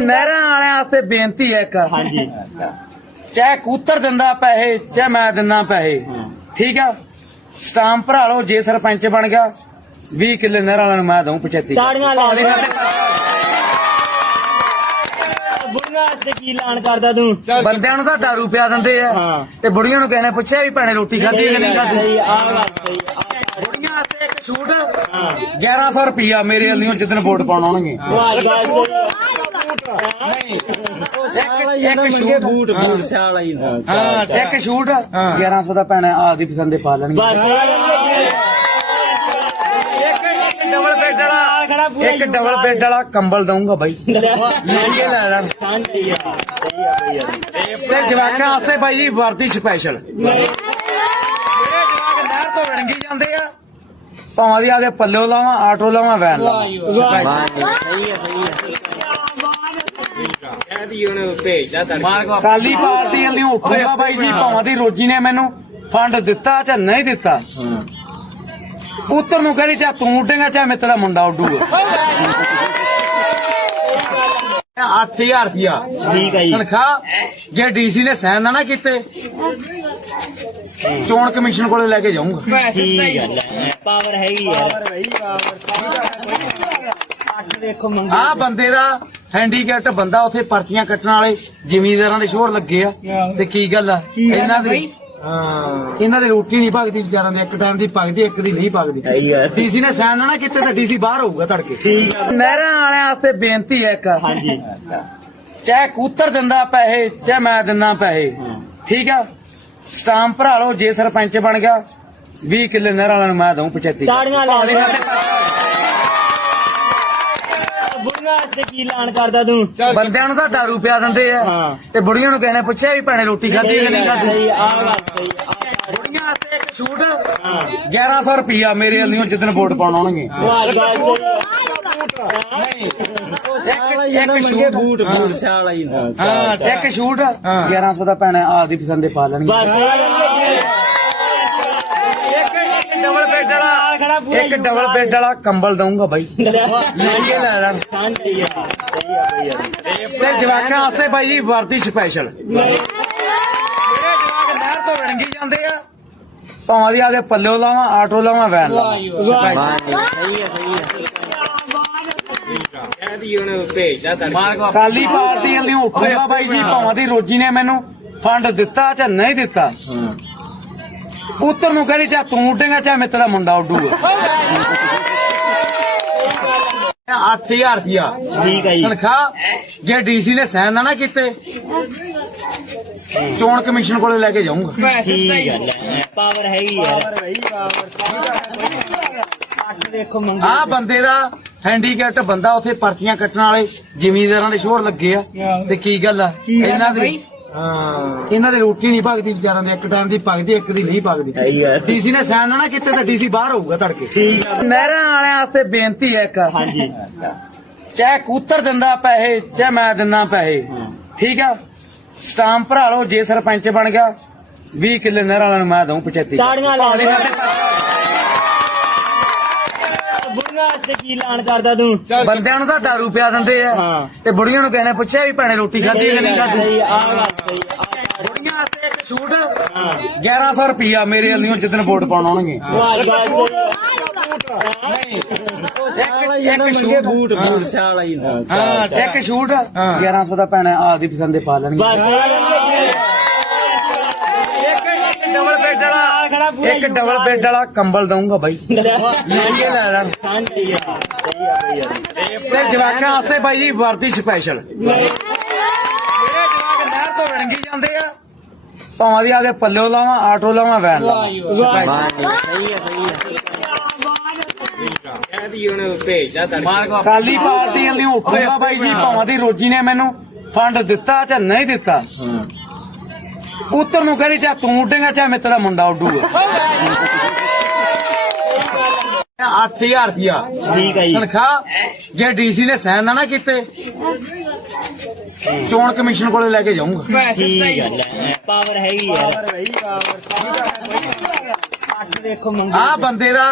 ਨਹਿਰਾਂ ਵਾਲਿਆਂ ਵਾਸਤੇ ਬੇਨਤੀ ਹੈ ਇੱਕ। ਹਾਂਜੀ। ਚਾਹੇ ਕੂਤਰ ਦਿੰਦਾ ਪੈਸੇ ਚਾਹੇ ਮੈਂ ਦਿੰਦਾ ਪੈਸੇ। ਠੀਕ ਆ? ਸਟਾਂਪ ਭਰਾ ਲਓ ਜੇ ਸਰਪੰਚ ਬਣ ਗਿਆ 20 ਕਿੱਲੇ ਨਹਿਰਾਂ ਵਾਲਿਆਂ ਨੂੰ ਮੈਂ ਦਊਂ 75 ਤਾੜੀਆਂ ਲਾ ਦੇ ਬੁੜੀਆਂ ਵਾਸਤੇ ਕੀ ਐਲਾਨ ਕਰਦਾ ਤੂੰ? ਬੰਦਿਆਂ ਨੂੰ ਤਾਂ ਦਾਰੂ ਪਿਆ ਦਿੰਦੇ ਆ। ਹਾਂ। ਤੇ ਬੁੜੀਆਂ ਨੂੰ ਕਹਿੰਦੇ ਪੁੱਛਿਆ ਵੀ ਭੈਣੇ ਰੋਟੀ ਖਾਧੀ ਕਿ ਨਹੀਂ ਖਾਧੀ? ਸਹੀ ਆ ਗੱਲ ਸਹੀ ਆ ਬੁੜੀਆਂ ਵਾਸਤੇ ਇੱਕ ਛੂਟ 1100 ਰੁਪਿਆ ਮੇਰੇ ਵੱਲੋਂ ਜਿੱਦਣ ਵੋਟ ਪਾਉਣ ਆਉਣਗੇ। ਨਹੀਂ। ਇੱਕ ਇੱਕ ਛੂਟ ਬੂਟ ਬੂਟ ਸਿਆਲ ਆਈ ਹਾਂ ਇੱਕ ਛੂਟ 1100 ਦਾ ਭੈਣੇ ਆਪਦੀ ਪਸੰਦ ਦੇ ਪਾ ਲੈਣਗੇ। ਇੱਕ ਇੱਕ ਡਬਲ ਬੈੱਡ ਵਾਲਾ ਇੱਕ ਡਬਲ ਬੈੱਡ ਵਾਲਾ ਕੰਬਲ ਦਊਂਗਾ ਬਾਈ। ਮਹਿੰਗੇ ਲੈ ਲੈਣ। ਤੇ ਜਵਾਕਾਂ ਵਾਸਤੇ ਬਾਈ ਜੀ ਵਰਦੀ ਸਪੈਸ਼ਲ ਜਿਹੜੇ ਜਵਾਕ ਨਹਿਰ ਤੋਂ ਵਿਣਗੀ ਜਾਂਦੇ ਆ ਭਾਵਾਂ ਦੀ ਆਦੇ ਪੱਲਿਓ ਲਾਵਾਂ ਆਟੋ ਲਾਵਾਂ ਵੈਨ ਲਾਵਾਂ। Special। ਸਹੀ ਆ ਸਹੀ ਮਾਰ ਕਾਲੀ ਪਾਰਟੀ ਵਾਲੀ ਉੱਪਰੋਂ ਬਾਈ ਜੀ ਭਾਵਾਂ ਦੀ ਰੋਜੀ ਨੇ ਮੈਨੂੰ ਫੰਡ ਦਿੱਤਾ ਜਾਂ ਨਹੀਂ ਦਿੱਤਾ। ਪੁੱਤਰ ਨੂੰ ਕਹਿੰਦੀ ਚਾ ਤੂੰ ਉੱਡੇਗਾ ਚਾਹੇ ਮੈਂ ਤੇਰਾ ਮੁੰਡਾ ਉੱਡੂਗਾ। 8000 ਰੁਪਿਆ ਠੀਕ ਜੀ। ਤਨਖਾਹ ਜੇ ਡੀਸੀ ਨੇ ਸਾਈਨ ਨਾ ਕੀਤੇ ਚੋਣ ਕਮਿਸ਼ਨ ਕੋਲੇ ਲੈ ਕੇ ਜਾਊਂਗਾ। ਠੀਕ ਪਾਵਰ ਹੈਗੀ ਯਾਰ ਅੱਠ ਦੇਖੋ ਮੰਗੀ। ਆ ਬੰਦੇ ਦਾ ਹੈਂਡੀਕੈਪਟ ਬੰਦਾ ਉੱਥੇ ਪਰਚੀਆਂ ਕੱਟਣ ਵਾਲੇ ਜ਼ਿਮੀਂਦਾਰਾਂ ਦੇ ਸ਼ੋਰ ਲੱਗੇ ਆ। ਤੇ ਕੀ ਗੱਲ ਆ? ਇਹਨਾਂ ਦੇ ਇਹਨਾਂ ਦੀ ਰੋਟੀ ਨਹੀਂ ਭਗਦੀ ਵਿਚਾਰਾਂ ਦੇ ਇੱਕ ਟਾਈਮ ਦੀ ਭਗਦੀ ਇੱਕ ਦੀ ਨਹੀਂ ਭਗਦੀ। ਡੀਸੀ ਨੇ ਸਾਈਨ ਨਾ ਕੀਤੇ ਤਾਂ ਡੀਸੀ ਬਾਹਰ ਹੋਊਗਾ ਤੜਕੇ। ਠੀਕ ਆ। ਨਹਿਰਾਂ ਵਾਲਿਆਂ ਵਾਸਤੇ ਬੇਨਤੀ ਹੈ ਇੱਕ। ਹਾਂਜੀ। ਚਾਹੇ ਕੂਤਰ ਦਿੰਦਾ ਪੈਸੇ ਚਾਹੇ ਮੈਂ ਦਿੰਦਾ ਪੈਸੇ। ਠੀਕ ਆ? ਸਟਾਂਪ ਭਰਾ ਲਓ ਜੇ ਸਰਪੰਚ ਬਣ ਗਿਆ 20 ਕਿੱਲੇ ਨਹਿਰਾਂ ਵਾਲਿਆਂ ਨੂੰ ਮੈਂ ਦਊਂ 75 ਤਾੜੀਆਂ ਲਾ ਦੇ ਬੁੜੀਆਂ ਵਾਸਤੇ ਕੀ ਐਲਾਨ ਕਰਦਾ ਤੂੰ? ਬੰਦਿਆਂ ਨੂੰ ਤਾਂ ਦਾਰੂ ਪਿਆ ਦਿੰਦੇ ਆ। ਤੇ ਬੁੜੀਆਂ ਨੂੰ ਕਹਿੰਦੇ ਪੁੱਛਿਆ ਵੀ ਭੈਣੇ ਰੋਟੀ ਖਾਧੀ ਕਿ ਨਹੀਂ ਖਾਧੀ? ਸਹੀ ਆ ਗੱਲ ਸਹੀ। ਬੁੜੀਆਂ ਵਾਸਤੇ ਇੱਕ ਛੂਟ। 1100 ਰੁਪਿਆ ਮੇਰੇ ਵੱਲੋਂ ਜਿੱਦਣ ਵੋਟ ਪਾਉਣ ਆਉਣਗੇ। ਵਾਹ ਗੱਲ ਇੱਕ ਇੱਕ ਛੂਟ। ਬੂਟ ਬੂਟ ਸਿਆਲ ਆਈ ਹਾਂ ਇੱਕ ਛੂਟ। 1100 ਦਾ ਭੈਣੇ ਆਪਦੀ ਪਸੰਦ ਦੇ ਪਾ ਲੈਣਗੇ। ਬਸ ਇੱਕ ਡਬਲ ਬੈੱਡ ਵਾਲਾ ਖੜਾ ਪੂਰਾ ਇੱਕ ਡਬਲ ਬੈੱਡ ਵਾਲਾ ਕੰਬਲ ਦਊਂਗਾ ਬਾਈ। ਮਹਿੰਗੇ ਲੈ ਲੈਣ ਤੇ ਜਵਾਕਾਂ ਵਾਸਤੇ ਬਾਈ ਜੀ ਵਰਦੀ ਸਪੈਸ਼ਲ ਜਿਹੜੇ ਜਵਾਕ ਨਹਿਰ ਤੋਂ ਵਿਣਗੀ ਜਾਂਦੇ ਆ ਭਾਵਾਂ ਦੀ ਆਦੇ ਪੱਲਿਓ ਲਾਵਾਂ ਆਟੋ ਲਾਵਾਂ ਵੈਨ ਲਾਵਾਂ। ਸਹੀ ਸਹੀ ਕਾਲੀ ਪਾਰਟੀ ਵਾਲੀ ਉੱਪਰੋਂ ਬਾਈ ਜੀ ਭਾਵਾਂ ਦੀ ਰੋਜੀ ਨੇ ਮੈਨੂੰ ਫੰਡ ਦਿੱਤਾ ਜਾਂ ਨਹੀਂ ਦਿੱਤਾ। ਪੁੱਤਰ ਨੂੰ ਕਹਿੰਦੀ ਚਾ ਤੂੰ ਉੱਡੇਗਾ ਚਾਹੇ ਮੈਂ ਤੇਰਾ ਮੁੰਡਾ ਉੱਡੂਗਾ। 8000 ਰੁਪਿਆ ਠੀਕ ਆ ਜੀ। ਤਨਖਾਹ ਜੇ ਡੀਸੀ ਨੇ ਸਾਈਨ ਨਾ ਨਾ ਕੀਤੇ ਚੋਣ ਕਮਿਸ਼ਨ ਕੋਲੇ ਲੈ ਕੇ ਜਾਊਂਗਾ। ਠੀਕ ਪਾਵਰ ਯਾਰ। ਅੱਠ ਦੇਖੋ ਮੰਗੀ ਆ ਬੰਦੇ ਦਾ ਹੈਂਡੀਕੈਪਟ ਬੰਦਾ ਉੱਥੇ ਪਰਚੀਆਂ ਕੱਟਣ ਵਾਲੇ ਜ਼ਿਮੀਂਦਾਰਾਂ ਦੇ ਸ਼ੋਰ ਲੱਗੇ ਆ। ਤੇ ਕੀ ਗੱਲ ਆ? ਇਹਨਾਂ ਦੇ ਇਹਨਾਂ ਦੀ ਰੋਟੀ ਨਹੀਂ ਭਗਦੀ ਵਿਚਾਰਾਂ ਦੇ ਇੱਕ ਟਾਈਮ ਦੀ ਭਗਦੀ ਇੱਕ ਦੀ ਨਹੀਂ ਭਗਦੀ। ਡੀਸੀ ਨੇ ਸਾਈਨ ਨਾ ਕੀਤੇ ਤਾਂ ਡੀਸੀ ਬਾਹਰ ਹੋਊਗਾ ਤੜਕੇ ਠੀਕ ਆ। ਨਹਿਰਾਂ ਵਾਲਿਆਂ ਵਾਸਤੇ ਬੇਨਤੀ ਹੈ ਇੱਕ। ਹਾਂਜੀ। ਚਾਹੇ ਕੂਤਰ ਦਿੰਦਾ ਪੈਸੇ ਚਾਹੇ ਮੈਂ ਦਿੰਦਾ ਪੈਸੇ। ਠੀਕ ਆ? ਸਟਾਂਪ ਭਰਾ ਲਓ ਜੇ ਸਰਪੰਚ ਬਣ ਗਿਆ 20 ਕਿੱਲੇ ਨਹਿਰਾਂ ਵਾਲਿਆਂ ਨੂੰ ਮੈਂ ਦਊਂ 75 ਤਾੜੀਆਂ ਲਾ ਦੇ ਬੁੜੀਆਂ ਵਾਸਤੇ ਕੀ ਐਲਾਨ ਕਰਦਾ ਤੂੰ? ਬੰਦਿਆਂ ਨੂੰ ਤਾਂ ਦਾਰੂ ਪਿਆ ਦਿੰਦੇ ਆ। ਹਾਂ। ਤੇ ਬੁੜੀਆਂ ਨੂੰ ਕਹਿੰਦੇ ਪੁੱਛਿਆ ਵੀ ਭੈਣੇ ਰੋਟੀ ਖਾਧੀ ਕਿ ਨਹੀਂ ਖਾਧੀ? ਗੱਲ ਸਹੀ ਬੁੜੀਆਂ ਵਾਸਤੇ ਇੱਕ ਛੂਟ 1100 ਰੁਪਿਆ ਮੇਰੇ ਵੱਲੋਂ ਜਿੱਦਣ ਵੋਟ ਪਾਉਣ ਆਉਣਗੇ। ਵਾਹ ਗੱਲ ਨਹੀਂ ਇੱਕ ਇੱਕ ਛੂਟ ਬੂਟ ਬੂਟ ਸਿਆਲ ਆਈ ਹਾਂ ਇੱਕ ਛੂਟ 1100 ਦਾ ਭੈਣੇ ਆਪਦੀ ਪਸੰਦ ਦੇ ਪਾ ਲੈਣਗੇ। ਬਸ ਡਬਲ ਬੈੱਡ ਵਾਲਾ ਇੱਕ ਡਬਲ ਬੈੱਡ ਵਾਲਾ ਕੰਬਲ ਦਊਂਗਾ ਬਾਈ। ਲੈ ਯਾਰ। ਤੇ ਜਵਾਕਾਂ ਵਾਸਤੇ ਬਾਈ ਜੀ ਵਰਦੀ ਸਪੈਸ਼ਲ ਜਿਹੜੇ ਜਵਾਕ ਨਹਿਰ ਤੋਂ ਵਿਣਗੀ ਜਾਂਦੇ ਆ। ਭਾਵਾਂ ਦੀ ਆਦੇ ਪੱਲਿਓ ਲਾਵਾਂ ਆਟੋ ਲਾਵਾਂ ਵੈਨ ਲਾਵਾਂ। ਸਹੀ ਸਹੀ ਕਾਲੀ ਪਾਰਟੀ ਵਾਲੀ ਉੱਪਰੋਂ ਬਾਈ ਜੀ ਭਾਵਾਂ ਦੀ ਰੋਜੀ ਨੇ ਮੈਨੂੰ ਫੰਡ ਦਿੱਤਾ ਜਾਂ ਨਹੀਂ ਦਿੱਤਾ। ਪੁੱਤਰ ਨੂੰ ਕਹਿੰਦੀ ਚਾ ਤੂੰ ਉੱਡੇਗਾ ਚਾਹੇ ਮੈਂ ਤੇਰਾ ਮੁੰਡਾ ਉੱਡੂਗਾ। 8000 ਰੁਪਿਆ ਠੀਕ ਆ ਜੀ। ਤਨਖਾਹ ਜੇ ਡੀਸੀ ਨੇ ਸਾਈਨ ਨਾ ਨਾ ਕੀਤੇ ਚੋਣ ਕਮਿਸ਼ਨ ਕੋਲੇ ਲੈ ਕੇ ਜਾਊਂਗਾ। ਠੀਕ ਪਾਵਰ ਹੈਗੀ ਯਾਰ ਅੱਠ ਦੇਖੋ ਮੰਗੀ ਆ ਬੰਦੇ ਦਾ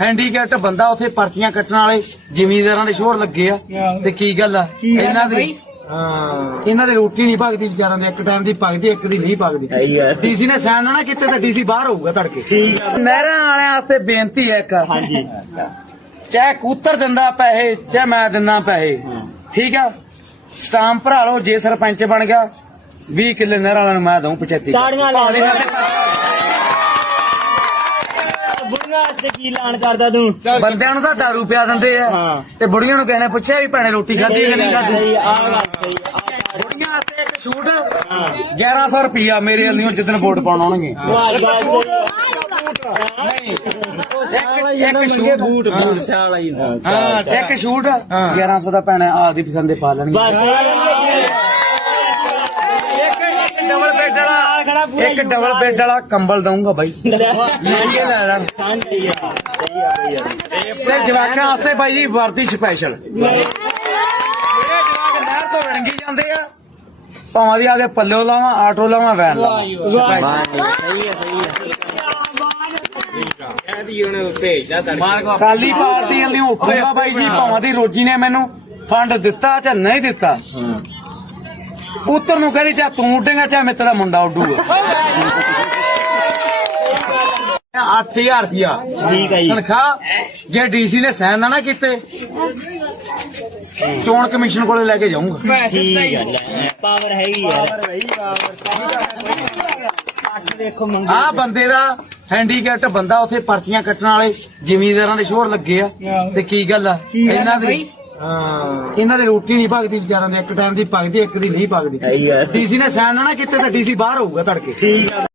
ਹੈਂਡੀਕੈਪਟ ਬੰਦਾ ਉੱਥੇ ਪਰਚੀਆਂ ਕੱਟਣ ਵਾਲੇ ਜ਼ਿਮੀਂਦਾਰਾਂ ਦੇ ਸ਼ੋਰ ਲੱਗੇ ਆ। ਤੇ ਕੀ ਗੱਲ ਆ? ਇਹਨਾਂ ਦੇ ਹਾਂ। ਇਹਨਾਂ ਦੀ ਰੋਟੀ ਨਹੀਂ ਭਗਦੀ ਵਿਚਾਰਾਂ ਦੇ ਇੱਕ ਟਾਈਮ ਦੀ ਭਗਦੀ ਇੱਕ ਦੀ ਨਹੀਂ ਭਗਦੀ। ਡੀਸੀ ਨੇ ਸਾਈਨ ਨਾ ਕੀਤੇ ਤਾਂ ਡੀਸੀ ਬਾਹਰ ਹੋਊਗਾ ਤੜਕੇ। ਠੀਕ ਆ। ਨਹਿਰਾਂ ਵਾਲਿਆਂ ਵਾਸਤੇ ਬੇਨਤੀ ਹੈ ਇੱਕ। ਹਾਂਜੀ। ਚਾਹੇ ਕੂਤਰ ਦਿੰਦਾ ਪੈਸੇ ਚਾਹੇ ਮੈਂ ਦਿੰਦਾ ਪੈਸੇ। ਠੀਕ ਆ? ਸਟਾਂਪ ਭਰਾ ਲਓ ਜੇ ਸਰਪੰਚ ਬਣ ਗਿਆ 20 ਕਿੱਲੇ ਨਹਿਰਾਂ ਵਾਲਿਆਂ ਨੂੰ ਮੈਂ ਦਊਂ 75 ਤਾੜੀਆਂ ਬੁੜੀਆਂ ਕੀ ਲਾਣ ਕਰਦਾ ਤੂੰ? ਬੰਦਿਆਂ ਨੂੰ ਤਾਂ ਦਾਰੂ ਪਿਆ ਦਿੰਦੇ ਆ। ਹਾਂ। ਤੇ ਬੁੜੀਆਂ ਨੂੰ ਕਹਿੰਦੇ ਪੁੱਛਿਆ ਵੀ ਭੈਣੇ ਰੋਟੀ ਖਾਧੀ ਕਿ ਨਹੀਂ ਖਾਧੀ? ਆ ਗੱਲ ਸਹੀ ਆ ਬੁੜੀਆਂ ਵਾਸਤੇ ਇੱਕ ਛੂਟ 1100 ਰੁਪਿਆ ਮੇਰੇ ਵੱਲੋਂ ਜਿੱਦਣ ਵੋਟ ਪਾਉਣ ਆਉਣਗੇ। ਨਹੀਂ ਇੱਕ ਇੱਕ ਛੂਟ ਬੂਟ ਬੂਟ ਸਿਆਲ ਆਈ ਹਾਂ। ਇੱਕ ਛੂਟ 1100 ਦਾ ਭੈਣੇ ਆਪਦੀ ਪਸੰਦ ਦੇ ਪਾ ਲੈਣਗੇ। ਇੱਕ ਇੱਕ ਡਬਲ ਬੈੱਡ ਵਾਲਾ ਇੱਕ ਡਬਲ ਬੈੱਡ ਵਾਲਾ ਕੰਬਲ ਦਊਂਗਾ ਬਾਈ। ਮਹਿੰਗੇ ਲੈ ਲੈਣ। ਤੇ ਜਵਾਕਾਂ ਵਾਸਤੇ ਬਾਈ ਜੀ ਵਰਦੀ ਸਪੈਸ਼ਲ ਤੋਂ ਵਿਣਗੀ ਜਾਂਦੇ ਆ। ਭਾਵਾਂ ਦੀ ਆਦੇ ਪੱਲਿਓ ਲਾਵਾਂ ਆਟੋ ਲਾਵਾਂ ਵੈਨ ਲਾਵਾਂ। ਸਹੀ ਆ ਸਹੀ ਆ ਇਹਦੀ ਉਹਨੇ ਭੇਜਦਾ ਤੜਕੇ ਕਾਲੀ ਪਾਰਟੀ ਵਾਲੀ ਉੱਪਰੋਂ ਬਾਈ ਜੀ ਭਾਵਾਂ ਦੀ ਰੋਜੀ ਨੇ ਮੈਨੂੰ ਫੰਡ ਦਿੱਤਾ ਜਾਂ ਨਹੀਂ ਦਿੱਤਾ। ਪੁੱਤਰ ਨੂੰ ਕਹਿੰਦੀ ਚਾ ਤੂੰ ਉੱਡੇਗਾ ਚਾਹੇ ਮੈਂ ਤੇਰਾ ਮੁੰਡਾ ਉੱਡੂਗਾ। 8000 ਰੁਪਿਆ ਠੀਕ ਆ ਜੀ। ਤਨਖਾਹ। ਜੇ ਡੀਸੀ ਨੇ ਸਾਈਨ ਨਾ ਕੀਤੇ। ਚੋਣ ਕਮਿਸ਼ਨ ਕੋਲੇ ਲੈ ਕੇ ਜਾਊਂਗਾ। ਠੀਕ ਪਾਵਰ ਹੈ ਹੀ ਹੈ ਪਾਵਰ ਅੱਠ ਦੇਖੋ ਮੰਗੀ। ਆ ਬੰਦੇ ਦਾ ਹੈਂਡੀਕੈਪਟ ਬੰਦਾ ਉੱਥੇ ਪਰਚੀਆਂ ਕੱਟਣ ਵਾਲੇ ਜ਼ਿਮੀਂਦਾਰਾਂ ਦੇ ਸ਼ੋਰ ਲੱਗੇ ਆ। ਤੇ ਕੀ ਗੱਲ ਆ? ਇਹਨਾਂ ਦੇ ਹਾਂ। ਇਹਨਾਂ ਦੀ ਰੋਟੀ ਨਹੀਂ ਭਗਦੀ ਵਿਚਾਰਾਂ ਦੇ ਇੱਕ ਟਾਈਮ ਦੀ ਭਗਦੀ ਇੱਕ ਦੀ ਨਹੀਂ ਭਗਦੀ। ਡੀਸੀ ਨੇ ਸਾਈਨ ਨਾ ਕੀਤੇ ਤਾਂ ਡੀਸੀ ਬਾਹਰ ਹੋਊਗਾ ਤੜਕੇ। ਠੀਕ ਆ।